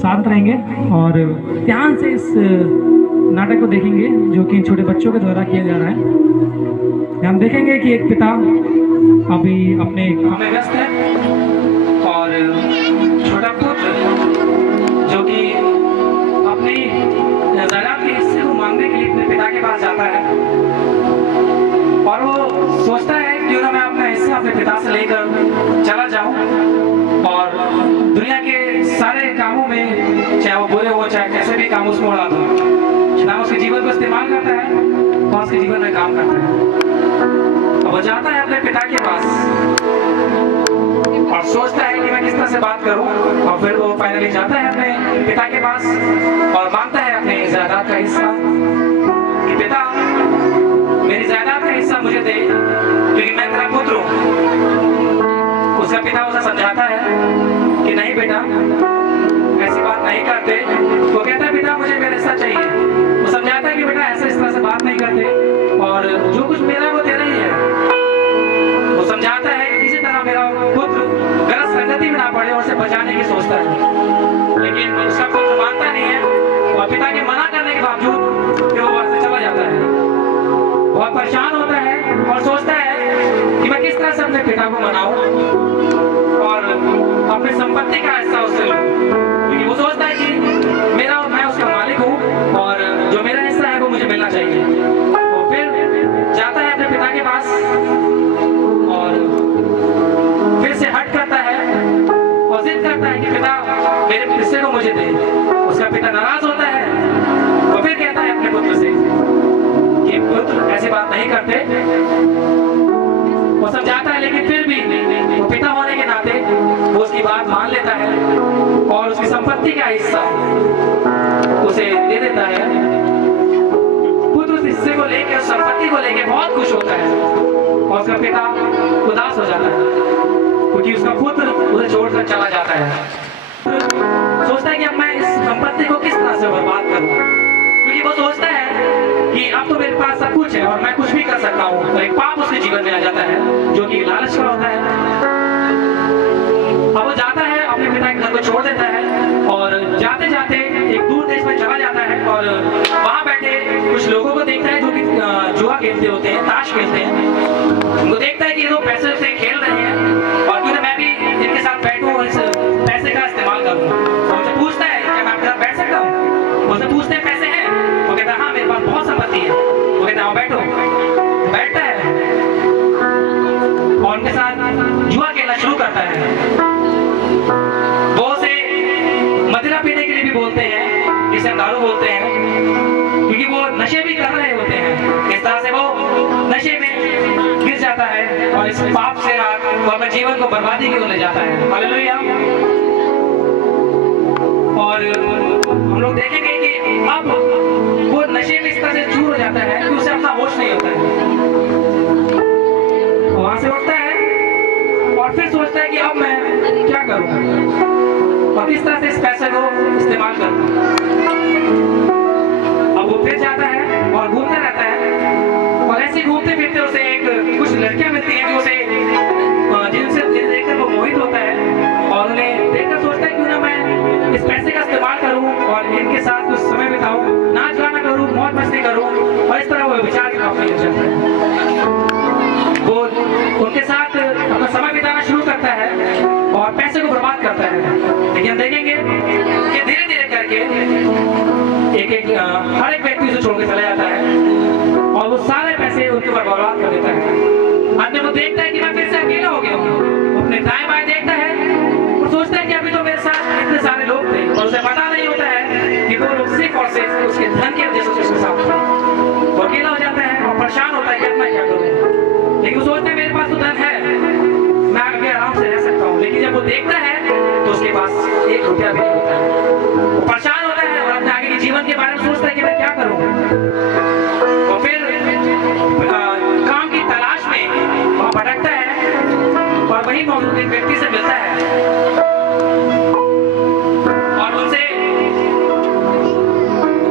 साथ रहेंगे और ध्यान से इस नाटक को देखेंगे जो कि इन छोटे बच्चों के द्वारा किया जा रहा है। हम देखेंगे कि एक पिता अभी अपने काम में व्यस्त है और छोटा पुत्र जो कि अपनी जायदाद के हिस्से को मांगने के लिए अपने पिता के पास जाता है और वो सोचता है क्यों ना मैं अपना हिस्सा अपने पिता से लेकर चला जाऊं और दुनिया के सारे कामों में, चाहे वो बुरे हो चाहे कैसे भी काम, उसमें उड़ा दूं। ना उसके जीवन को इस्तेमाल करता है और उसके जीवन में काम करता है। तो वो जाता है अपने पिता के पास और सोचता है कि मैं किस तरह से बात करूं, और फिर वो फाइनली जाता है अपने पिता के पास और मांगता है अपने जायदाद का हिस्सा कि पिता मेरी जायदाद का हिस्सा मुझे दे क्योंकि मैं तेरा पुत्र हूं। उसका पिता उसे समझाता है कि नहीं बेटा, ऐसी बात नहीं करते। वो कहता है पिता मुझे मेरा हिस्सा चाहिए। वो समझाता है कि बेटा ऐसे इस तरह से बात नहीं करते और जो कुछ मेरा है वो तेरा ही है। वो समझाता है कि किसी तरह मेरा पुत्र गलत संगति में ना पड़े और उसे बचाने की सोचता है, लेकिन उसका पुत्र मानता नहीं है और पिता के मना करने के बावजूद फिर वो वहां से चला जाता है। बहुत परेशान होता है और सोचता है कि मैं किस तरह से अपने पिता को मनाऊं और अपनी संपत्ति का हिस्सा उससे लूं, क्योंकि वो सोचता है कि मैं उसका मालिक हूं और जो मेरा हिस्सा है वो मुझे मिलना चाहिए। वो फिर जाता है अपने पिता के पास और फिर से हट करता है और जिद करता है कि पिता मेरे हिस्से को मुझे दे। उसका पिता नाराज होता है और फिर कहता है अपने पुत्र से कि पुत्र ऐसी बात नहीं करते। वो समझाता है लेकिन फिर भी वो पिता होने के नाते वो उसकी बात मान लेता है और उसकी संपत्ति का हिस्सा उसे दे देता है। पुत्र उस हिस्से को लेकर, उस संपत्ति को लेकर बहुत खुश होता है और उसका पिता उदास हो जाता है क्योंकि उसका पुत्र उसे छोड़कर चला जाता है। सोचता है कि अब मैं इस संपत्ति को किस तरह से बर्बाद करूं, क्योंकि वो सोचता है कि अब तो मेरे पास सब कुछ है और मैं कुछ भी कर सकता हूँ। तो एक पाप उसके जीवन में आ जाता है जो कि लालच का होता है। अब वो जाता है अपने पिता के घर को छोड़ देता है और जाते जाते एक दूर देश में चला जाता है और वहां बैठे कुछ लोगों को देखता है जो कि जुआ खेलते होते हैं, ताश खेलते हैं। उनको देखता है कि ये लोग पैसे से खेल रहे हैं और क्यों ना मैं भी इनके साथ बैठूं और इस पैसे का इस्तेमाल करूं। तो उनसे पूछता है क्या मैं आपके साथ बैठ सकता हूँ। उनसे पूछते हैं पैसे हैं, वो कहता है हाँ मेरे पास बहुत संपत्ति है। वो कहता है बैठो। बैठता है और उनके साथ जुआ खेलना शुरू करता है। वो उसे मदिरा पीने के लिए भी बोलते हैं, जिसे दारू बोलते हैं, क्योंकि वो नशे भी कर रहे होते हैं। इस तरह से वो नशे में गिर जाता है और इस पाप से वो अपने जीवन को बर्बादी की ओर ले जाता है। हालेलुया। और हम लोग देखेंगे कि अब वो नशे में इस तरह से चूर हो जाता है कि उसे अपना होश नहीं होता है। वहां से उठता है और फिर सोचता है कि अब मैं क्या करूं और किस तरह से इस पैसे को इस्तेमाल करूं। अब वो फिर जाता है और घूमता रहता है और ऐसे घूमते फिरते उसे कुछ लड़कियां मिलती हैं जो उसे जिनसे देखकर वो मोहित होता है और उन्हें देखकर सोचता है क्यों ना मैं इस पैसे का इस्तेमाल करूं और इनके साथ कुछ समय बिताऊं, नाच गाना करूं, मौज मस्ती करूं। और इस तरह वो विचार के काफी हो जाता है। वो उनके साथ अपना समय बिताना शुरू करता है और पैसे को बर्बाद करता है। लेकिन देखेंगे कि धीरे धीरे करके हर एक व्यक्ति उसे छोड़ के चला जाता है और वो सारे पैसे उनके ऊपर बर्बाद कर देता है। अंत में वो देखता है कि मैं फिर से अकेला हो गया हूँ। अपने दाएं बाएं देखता है और सोचता है कि अभी तो मेरे साथ इतने सारे लोग थे और उसे पता नहीं होता है कि वो लोग सिर्फ और सिर्फ उसके धन के वजह से उसके साथ थे। वो अकेला हो जाता है और परेशान होता है कि अब मैं क्या करूँ। लेकिन वो सोचता है मेरे पास तो धन है, मैं आगे आराम से रह सकता हूँ। लेकिन जब वो देखता है तो उसके पास एक रुपया भी नहीं होता है। वो परेशान होता है और अपने आगे के जीवन के बारे में सोचता है कि मैं क्या करूँ। और फिर काम की तलाश में वह भटकता है और वही मौजूद एक व्यक्ति से मिलता है और उनसे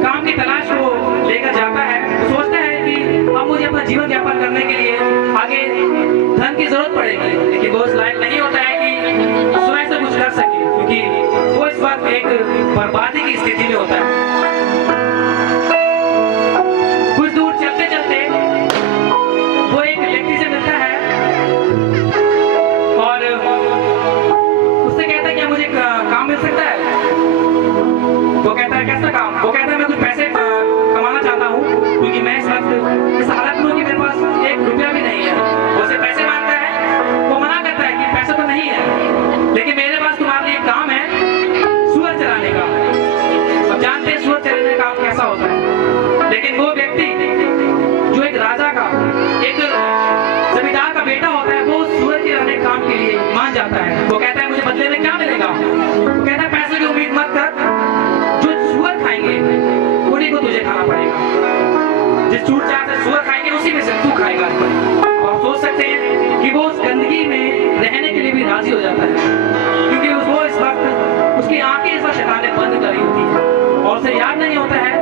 काम की तलाश को लेकर जाता है। तो सोचता है कि अब मुझे अपना जीवन यापन करने के लिए आगे धन की जरूरत पड़ेगी, लेकिन वो इस लायक नहीं होता है कि स्वयं से कुछ कर सके, क्योंकि वो इस वक्त एक बर्बादी की स्थिति में होता है। कुछ दूर चलते चलते वो एक व्यक्ति से मिलता है और उससे कहता है क्या मुझे काम मिल सकता है। वो कहता है कैसा काम। वो कहता है मैं कुछ पैसे कमाना चाहता हूँ क्योंकि मैं इस वक्त इस हालत में हूँ कि मेरे पास 1 रुपया भी नहीं है। वो उसे पैसे मांगता है, वो मना करता है कि पैसा तो नहीं है, लेकिन मेरे पास तुम्हारे लिए काम है सूअर चराने का। अब जानते हैं सूअर चराने का काम कैसा होता है। लेकिन वो व्यक्ति जो एक राजा का, एक जमींदार का बेटा होता है, वो सूअर चराने के काम के लिए मान जाता है। वो कहता है मुझे बदले में क्या मिलेगा। वो कहता है पैसे की उम्मीद मत कर, जो सूअर खाएंगे उन्हीं को तुझे खाना पड़ेगा। जिस चूर-चार से सूअर खाएंगे उसी में से तू खाएगा। आप सोच सकते हैं कि वो उस गंदगी में रहने के लिए भी राजी हो जाता है, क्योंकि वो इस वक्त उसकी आंखें इस वक्त शैतान ने बंद करी होती है और उसे याद नहीं होता है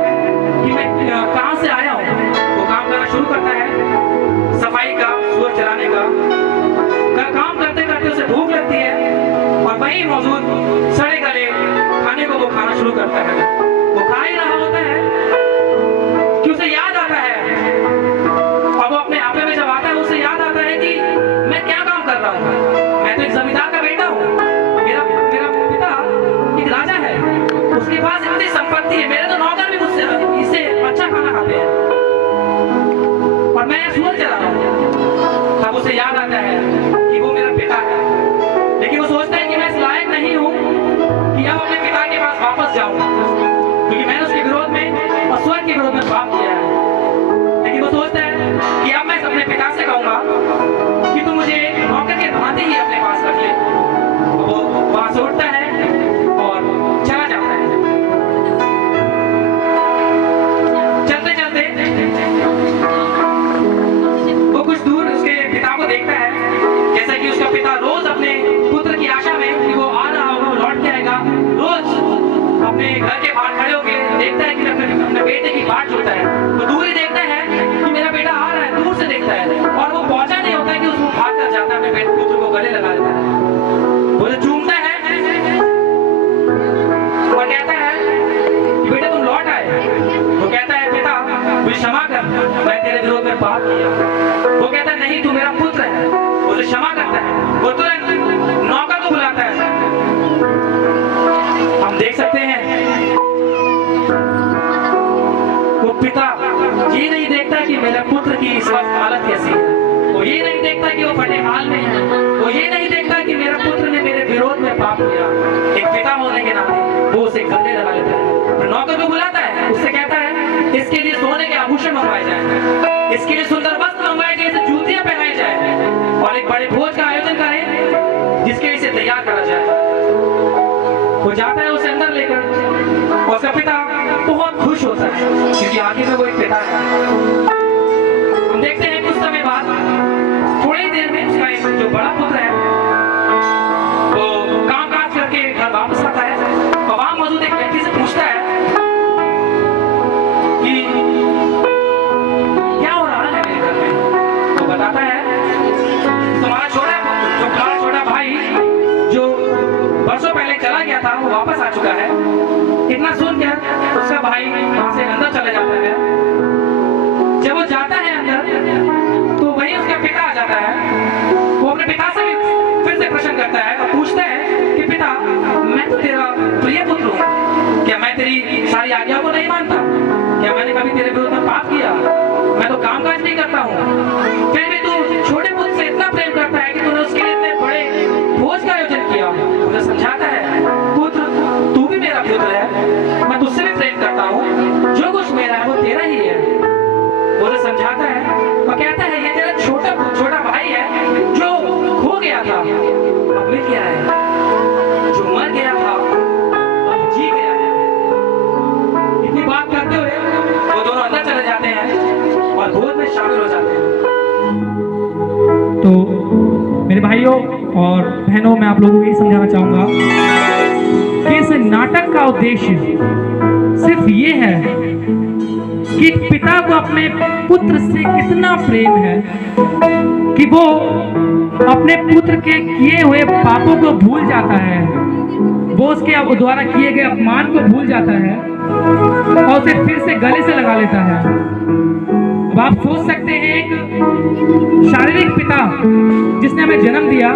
कि मैं कहां से आया हूं। वो काम करना शुरू करता है सफाई का, सूअर चराने का। काम करते करते उसे भूख लगती है और वहीं मौजूद सड़े गले खाने को वो खाना शुरू करता है। वो खा ही रहा होता है कि उसे याद आता है, और वो अपने आपे में जब आता है उसे याद आता है कि मैं क्या काम कर रहा हूँ। मैं तो एक जमींदार का बेटा हूँ, मेरा पिता एक राजा है, उसके पास इतनी संपत्ति है, मेरे तो नौकर भी मुझसे इससे अच्छा खाना खाते हैं और मैं सूअर चला रहा हूँ। तब उसे याद आता है कि वो मेरा पिता है, लेकिन वो सोचता है कि मैं इस लायक नहीं हूँ कि अब अपने पिता के पास वापस जाऊं, क्योंकि मैंने उसके विरोध में और स्वर्ग के विरोध में पाप किया है। लेकिन वो सोचता है कि अब मैं अपने पिता से कहूंगा कि तू मुझे नौकर के भांति ही अपने पास रख ले। तो वो वहां से उठता है और चला जाता है। चलते चलते वो कुछ दूर उसके पिता को देखता है, जैसा कि उसका पिता रोज अपने पुत्र की आशा में कि वो आ रहा होगा, वो लौट के आएगा, रोज अपने घर के बाहर खड़े होकर देखता है कि अपने बेटे की बाट जोड़ता है। वो दूर ही देखता है कि मेरा बेटा आ रहा है, दूर से देखता है, और वो पहुंचा नहीं होता है कि उसको भाग कर जाता है, अपने बेटे पुत्र को गले लगा देता है। वो चूमता है और कहता है कि बेटा तुम लौट आए। वो कहता है पिता मुझे क्षमा कर, मैं तेरे विरोध में पाप किया। वो कहता है नहीं तू मेरा पुत्र है। उसे क्षमा करता है। वो तुरंत नौकर को बुलाता है। हम देख सकते हैं वो पिता ये नहीं देखता कि मेरे पुत्र की इस वक्त हालत कैसी है। वो ये नहीं देखता कि वो फटे हाल में है। वो ये नहीं देखता कि मेरा पुत्र ने मेरे विरोध में पाप किया। एक पिता होने के नाते वो उसे गले लगा लेता है। फिर नौकर को बुलाता है, उससे कहता है इसके लिए सोने के आभूषण मंगवाए जाए, इसके लिए सुंदर वस्त्र मंगवाए जाए, इसे जूतियां पहनाई जाए और एक बड़े भोज का आयोजन करें जिसके लिए इसे तैयार करा जाए। वो जाता है उसे अंदर लेकर, और उसका पिता बहुत खुश होता है क्योंकि आगे में वो एक पिता है। हम देखते हैं कुछ समय बाद, थोड़ी देर में उसका एक जो बड़ा पुत्र है वो काम काज करके घर वापस आता है और वहां मौजूद एक व्यक्ति से पूछता है कि क्या हो रहा है मेरे घर में। वो बताता है तुम्हारा छोटा भाई जो वर्षों पहले चला गया था वो वापस आ चुका है। इतना सुनकर उसका भाई वहां से अंदर चला जाता है। जब वो जाता है अंदर तो वहीं उसका पिता आ जाता है। वो अपने पिता से भी फिर से प्रश्न करता है और पूछता है कि पिता मैं तो तेरा प्रिय पुत्र हूँ, क्या मैं तेरी सारी आज्ञा को नहीं मानता? क्या मैंने कभी तेरे विरोध में पाप किया? मैं तो काम काज नहीं करता हूँ, फिर भी तू छोटे पुत्र से इतना प्रेम करता है कि तूने उसके लिए इतने बड़े भोज का आयोजन किया। मुझे समझाता है पुत्र तू भी मेरा पुत्र है, मैं तुझसे भी प्रेम करता हूँ, जो कुछ मेरा है वो तेरा ही है। वो समझाता है और कहता है ये तेरा छोटा भाई है जो खो गया था अब मिल गया है, जो मर गया था अब जी गया है। इतनी बात करते हुए वो दोनों अंदर चले जाते हैं और भोज में शामिल हो जाते हैं। तो मेरे भाइयों और बहनों, मैं आप लोगों को ये समझाना चाहूंगा कि इस नाटक का उद्देश्य सिर्फ ये है कि पिता को अपने पुत्र से कितना प्रेम है कि वो अपने पुत्र के किए हुए पापों को भूल जाता है। बोस के द्वारा किए गए अपमान को भूल जाता है और उसे फिर से गले से लगा लेता है। अब आप सोच सकते हैं, एक शारीरिक पिता जिसने हमें जन्म दिया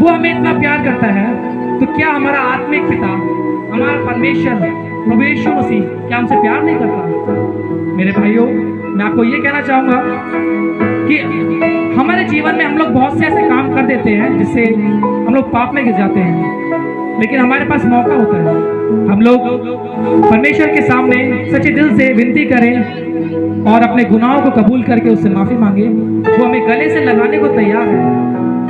वो हमें इतना प्यार करता है, तो क्या हमारा आत्मिक पिता, हमारा परमेश्वर प्रभु यीशु मसीह क्या हमसे प्यार नहीं करता? मेरे भाइयों, मैं आपको ये कहना चाहूंगा कि हमारे जीवन में हम लोग बहुत से ऐसे काम कर देते हैं जिससे हम लोग पाप में गिर जाते हैं, लेकिन हमारे पास मौका होता है, हम लोग परमेश्वर के सामने सच्चे दिल से विनती करें और अपने गुनाहों को कबूल करके उससे माफी मांगे। वो हमें गले से लगाने को तैयार है,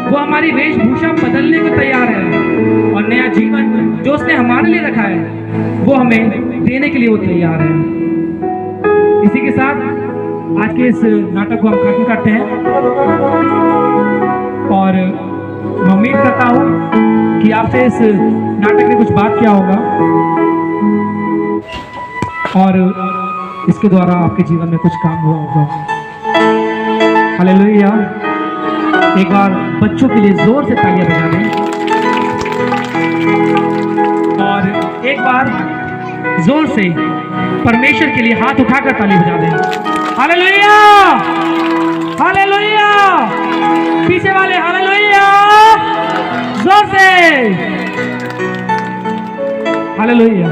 वो हमारी वेशभूषा बदलने को तैयार है और नया जीवन जो उसने हमारे लिए रखा है वो हमें देने के लिए वो तैयार है। इसी के साथ आज के इस नाटक को हम खत्म करते हैं और मैं उम्मीद करता हूं कि आपसे इस नाटक में कुछ बात किया होगा और इसके द्वारा आपके जीवन में कुछ काम हुआ होगा। हालेलुया। एक बार बच्चों के लिए जोर से तालियां बजा दें और एक बार जोर से परमेश्वर के लिए हाथ उठाकर ताली बजा दें। Hallelujah, hallelujah. पीछे वाले हालेलुया, जोर से हालेलुया।